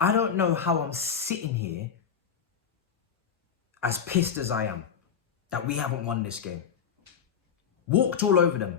I don't know how I'm sitting here as pissed as I am that we haven't won this game. Walked all over them.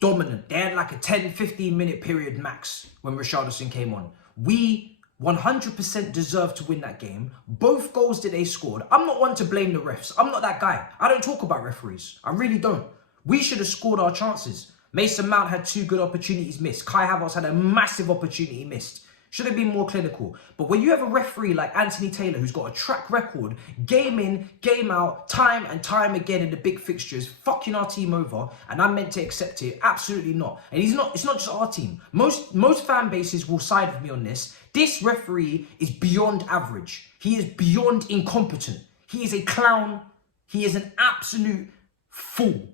Dominant. They had like a 10, 15 minute period max when Richarlison came on. We 100% deserved to win that game. Both goals that they scored. I'm not one to blame the refs. I'm not that guy. I don't talk about referees. I really don't. We should have scored our chances. Mason Mount had 2 good opportunities missed. Kai Havertz had a massive opportunity missed. Should have been more clinical. But when you have a referee like Anthony Taylor, who's got a track record, game in, game out, time and time again in the big fixtures, fucking our team over, and I'm meant to accept it? Absolutely not. And it's not just our team. Most fan bases will side with me on this. This referee is beyond average. He is beyond incompetent. He is a clown. He is an absolute fool.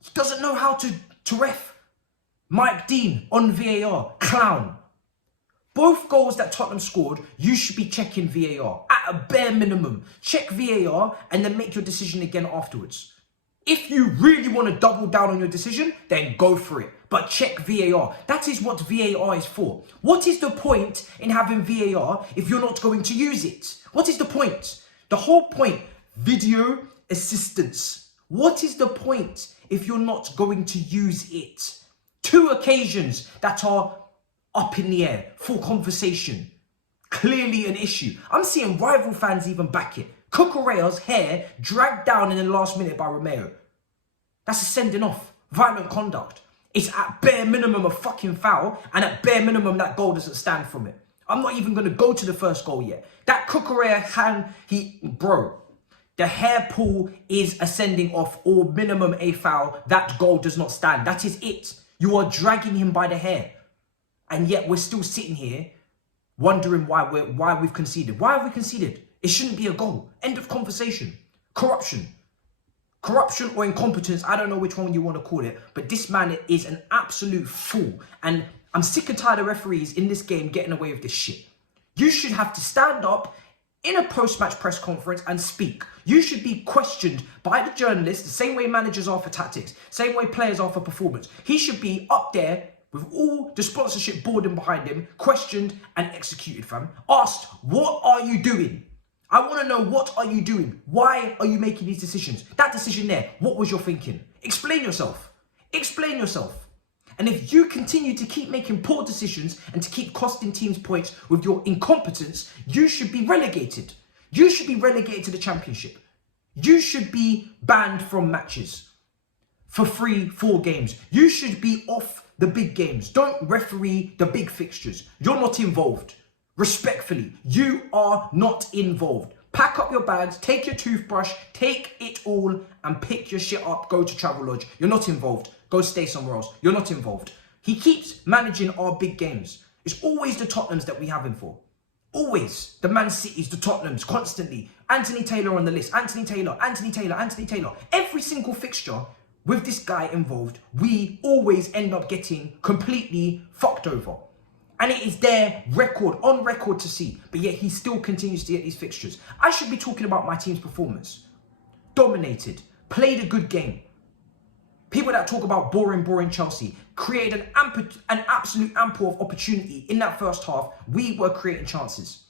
He doesn't know how to ref. Mike Dean on VAR, clown. Both goals that Tottenham scored, you should be checking VAR. At a bare minimum, check VAR and then make your decision again afterwards. If you really want to double down on your decision, then go for it. But check VAR. That is what VAR is for. What is the point in having VAR if you're not going to use it? What is the point? The whole point, video assistance. What is the point if you're not going to use it? 2 occasions that are up in the air for conversation. Clearly an issue. I'm seeing rival fans even back it. Cucurella's hair dragged down in the last minute by Romeo. That's a sending off. Violent conduct. It's at bare minimum a fucking foul, and at bare minimum that goal doesn't stand from it. I'm not even going to go to the first goal yet. That Cucurella hand, the hair pull is a sending off or minimum a foul. That goal does not stand. That is it. You are dragging him by the hair. And yet we're still sitting here wondering why we've conceded. Why have we conceded? It shouldn't be a goal. End of conversation. Corruption. Corruption or incompetence, I don't know which one you want to call it, but this man is an absolute fool. And I'm sick and tired of referees in this game getting away with this shit. You should have to stand up in a post-match press conference and speak. You should be questioned by the journalists the same way managers are for tactics, same way players are for performance. He should be up there with all the sponsorship boarding behind him, questioned and executed, fam. Asked, what are you doing? I want to know, what are you doing? Why are you making these decisions? That decision there, what was your thinking? Explain yourself. Explain yourself. And if you continue to keep making poor decisions and to keep costing teams points with your incompetence, you should be relegated. You should be relegated to the Championship. You should be banned from matches for 3-4 games. You should be off the big games. Don't referee the big fixtures. You're not involved. Respectfully, you are not involved. Pack up your bags, take your toothbrush, take it all and pick your shit up, go to Travelodge. You're not involved. Go stay somewhere else. You're not involved. He keeps managing our big games. It's always the Tottenhams that we have him for. Always. The Man Cities, the Tottenhams, constantly. Anthony Taylor on the list. Anthony Taylor, Anthony Taylor, Anthony Taylor. Every single fixture with this guy involved, we always end up getting completely fucked over. And it is there, on record to see. But yet he still continues to get these fixtures. I should be talking about my team's performance. Dominated. Played a good game. People that talk about boring Chelsea created an absolute ample of opportunity in that first half. We were creating chances.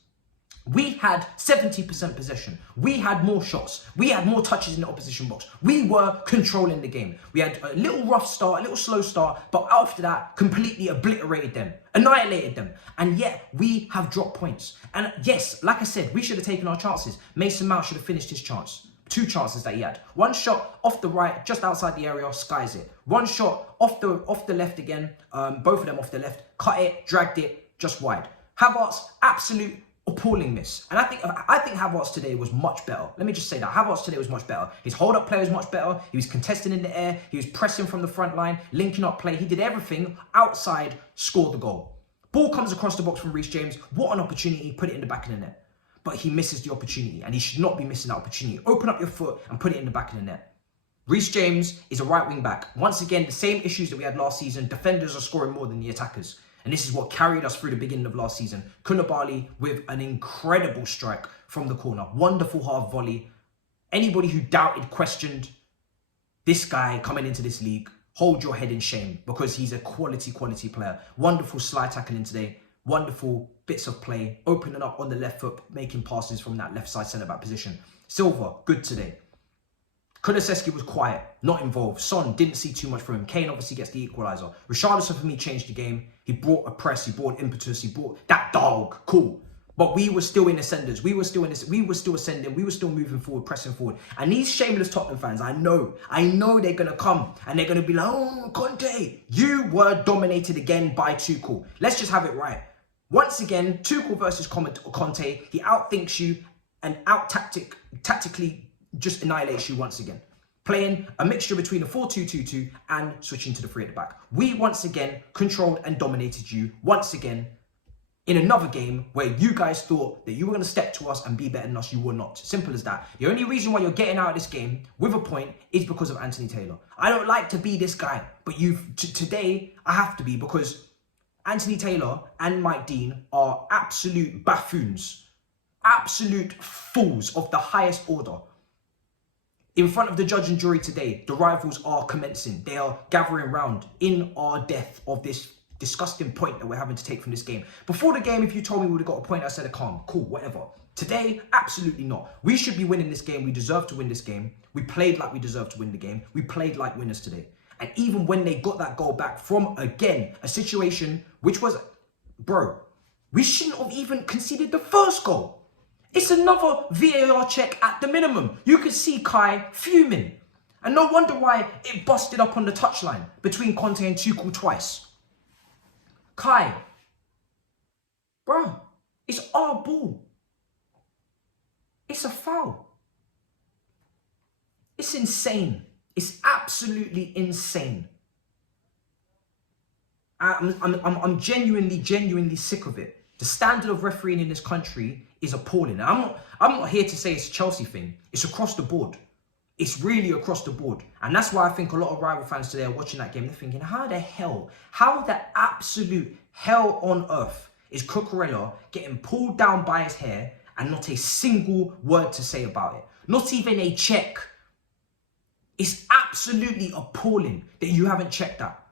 We had 70% possession. We had more shots. We had more touches in the opposition box. We were controlling the game. We had a little rough start, a little slow start, but after that, completely obliterated them, annihilated them. And yet, we have dropped points. And yes, like I said, we should have taken our chances. Mason Mount should have finished his chance. 2 chances that he had. One shot off the right, just outside the area, skies it. One shot off the left again, both of them off the left, cut it, dragged it, just wide. Havertz, absolute appalling miss. And I think Havertz today was much better. Let me just say that. Havertz today was much better. His hold-up play was much better. He was contesting in the air. He was pressing from the front line, linking up play. He did everything outside, scored the goal. Ball comes across the box from Reece James. What an opportunity. Put it in the back of the net. But he misses the opportunity, and he should not be missing that opportunity. Open up your foot and put it in the back of the net. Reece James is a right wing back. Once again, the same issues that we had last season. Defenders are scoring more than the attackers. And this is what carried us through the beginning of last season. Koulibaly with an incredible strike from the corner. Wonderful half volley. Anybody who doubted, questioned this guy coming into this league, hold your head in shame, because he's a quality player. Wonderful slide tackling today. wonderful bits of play, opening up on the left foot, making passes from that left side centre-back position. Silva, good today. Kulusevski was quiet, not involved. Son, didn't see too much from him. Kane obviously gets the equaliser. Richarlison for me changed the game. He brought a press, he brought impetus, he brought that dog. Cool. But we were still in ascenders. We were still ascending. We were still moving forward, pressing forward. And these shameless Tottenham fans, I know they're going to come and they're going to be like, oh, Conte, you were dominated again by Tuchel. Let's just have it right. Once again, Tuchel versus Conte, he outthinks you and tactically just annihilates you once again. Playing a mixture between a 4-2-2-2 and switching to the 3 at the back. We once again controlled and dominated you once again in another game where you guys thought that you were going to step to us and be better than us. You were not. Simple as that. The only reason why you're getting out of this game with a point is because of Anthony Taylor. I don't like to be this guy, but today I have to be, because Anthony Taylor and Mike Dean are absolute buffoons. Absolute fools of the highest order. In front of the judge and jury today, the rivals are commencing. They are gathering round in our death of this disgusting point that we're having to take from this game. Before the game, if you told me we would have got a point, I said, calm, cool, whatever. Today, absolutely not. We should be winning this game. We deserve to win this game. We played like we deserved to win the game. We played like winners today. And even when they got that goal back from, again, a situation which was, bro, we shouldn't have even conceded the first goal. It's another VAR check at the minimum. You could see Kai fuming. And no wonder why it busted up on the touchline between Conte and Tuchel twice. Kai, bro, it's our ball. It's a foul. It's insane. It's absolutely insane. I'm genuinely sick of it. The standard of refereeing in this country is appalling. And I'm not here to say it's a Chelsea thing. It's across the board. It's really across the board. And that's why I think a lot of rival fans today are watching that game. They're thinking, how the absolute hell on earth is Cucurella getting pulled down by his hair and not a single word to say about it? Not even a check. It's absolutely appalling that you haven't checked that.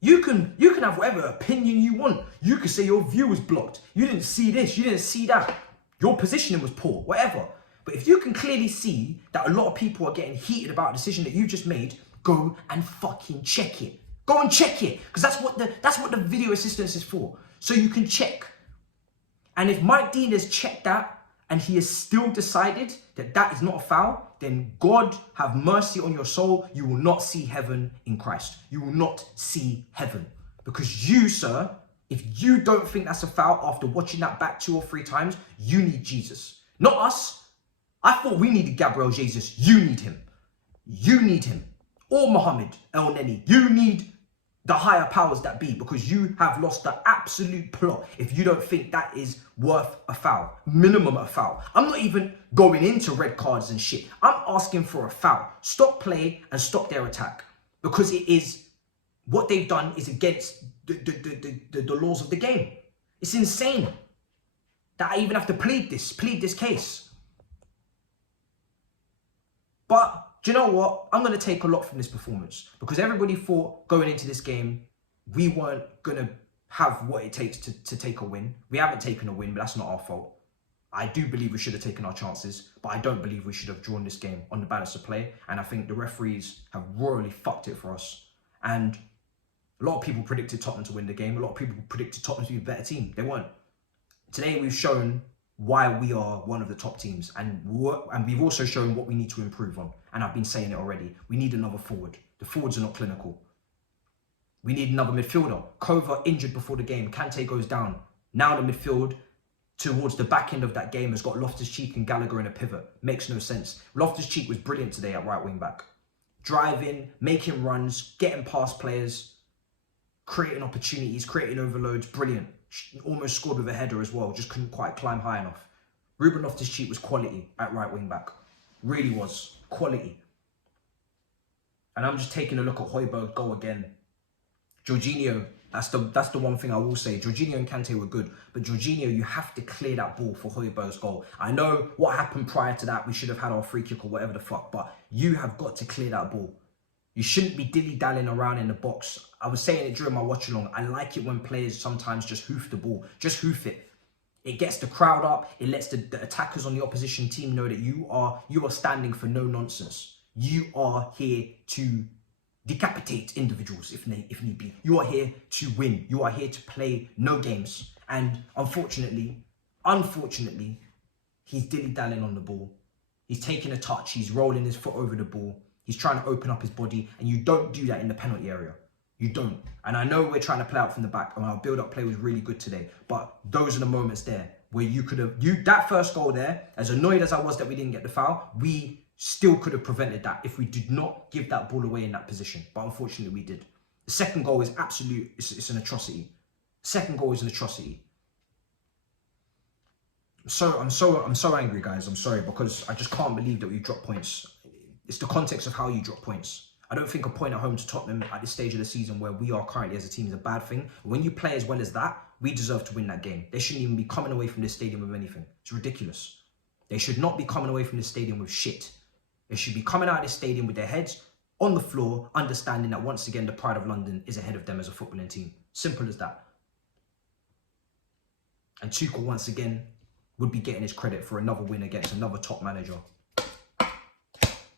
You can have whatever opinion you want. You could say your view was blocked. You didn't see this, you didn't see that. Your positioning was poor, whatever. But if you can clearly see that a lot of people are getting heated about a decision that you just made, go and fucking check it. Go and check it. Because that's what the video assistance is for. So you can check. And if Mike Dean has checked that and he has still decided that that is not a foul, then God have mercy on your soul. You will not see heaven in Christ. You will not see heaven. Because you, sir, if you don't think that's a foul after watching that back 2 or 3 times, you need Jesus. Not us. I thought we needed Gabriel Jesus. You need him. You need him. Or Muhammad El Neni. You need the higher powers that be, because you have lost the absolute plot if you don't think that is worth a foul. Minimum a foul. I'm not even going into red cards and shit. I'm asking for a foul. Stop play and stop their attack. Because it is, what they've done is against the laws of the game. It's insane that I even have to plead this case. But do you know what? I'm going to take a lot from this performance, because everybody thought going into this game, we weren't going to have what it takes to take a win. We haven't taken a win, but that's not our fault. I do believe we should have taken our chances, but I don't believe we should have drawn this game on the balance of play. And I think the referees have royally fucked it for us. And a lot of people predicted Tottenham to win the game. A lot of people predicted Tottenham to be a better team. They weren't. Today we've shown why we are one of the top teams, and we've also shown what we need to improve on. And I've been saying it already. We need another forward. The forwards are not clinical. We need another midfielder. Kova injured before the game. Kante goes down. Now the midfield towards the back end of that game has got Loftus-Cheek and Gallagher in a pivot. Makes no sense. Loftus-Cheek was brilliant today at right wing back. Driving, making runs, getting past players, creating opportunities, creating overloads. Brilliant. Almost scored with a header as well. Just couldn't quite climb high enough. Ruben Loftus-Cheek was quality at right wing back. Really was. Quality. And I'm just taking a look at Højbjerg's goal again. Jorginho, that's the one thing I will say. Jorginho and Kante were good, but Jorginho, you have to clear that ball for Højbjerg's goal. I know what happened prior to that. We should have had our free kick or whatever the fuck, but you have got to clear that ball. You shouldn't be dilly-dallying around in the box. I was saying it during my watch-along. I like it when players sometimes just hoof the ball. Just hoof it. It gets the crowd up. It lets the attackers on the opposition team know that you are standing for no nonsense. You are here to decapitate individuals if need be. You are here to win. You are here to play no games. And unfortunately, he's dilly-dallying on the ball. He's taking a touch. He's rolling his foot over the ball. He's trying to open up his body. And you don't do that in the penalty area. You don't. And I know we're trying to play out from the back. And our build-up play was really good today. But those are the moments there where you could have... that first goal there, as annoyed as I was that we didn't get the foul, we still could have prevented that if we did not give that ball away in that position. But unfortunately, we did. The second goal is absolute... It's an atrocity. Second goal is an atrocity. I'm so angry, guys. I'm sorry, because I just can't believe that we dropped points. It's the context of how you drop points. I don't think a point at home to Tottenham at this stage of the season where we are currently as a team is a bad thing. When you play as well as that, we deserve to win that game. They shouldn't even be coming away from this stadium with anything. It's ridiculous. They should not be coming away from this stadium with shit. They should be coming out of this stadium with their heads on the floor, understanding that once again, the pride of London is ahead of them as a footballing team. Simple as that. And Tuchel, once again, would be getting his credit for another win against another top manager.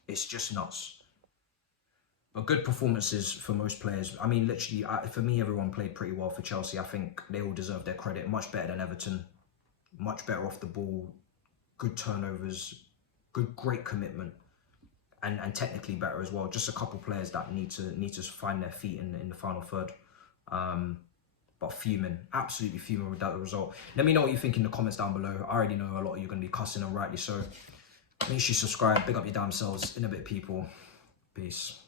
It's just nuts. But good performances for most players. I mean, literally, for me, everyone played pretty well for Chelsea. I think they all deserve their credit. Much better than Everton. Much better off the ball. Good turnovers. Great commitment. And technically better as well. Just a couple players that need to find their feet in the final third. But fuming. Absolutely fuming with that result. Let me know what you think in the comments down below. I already know a lot of you are going to be cussing, and rightly so. Make sure you subscribe. Big up your damn selves. In a bit, people. Peace.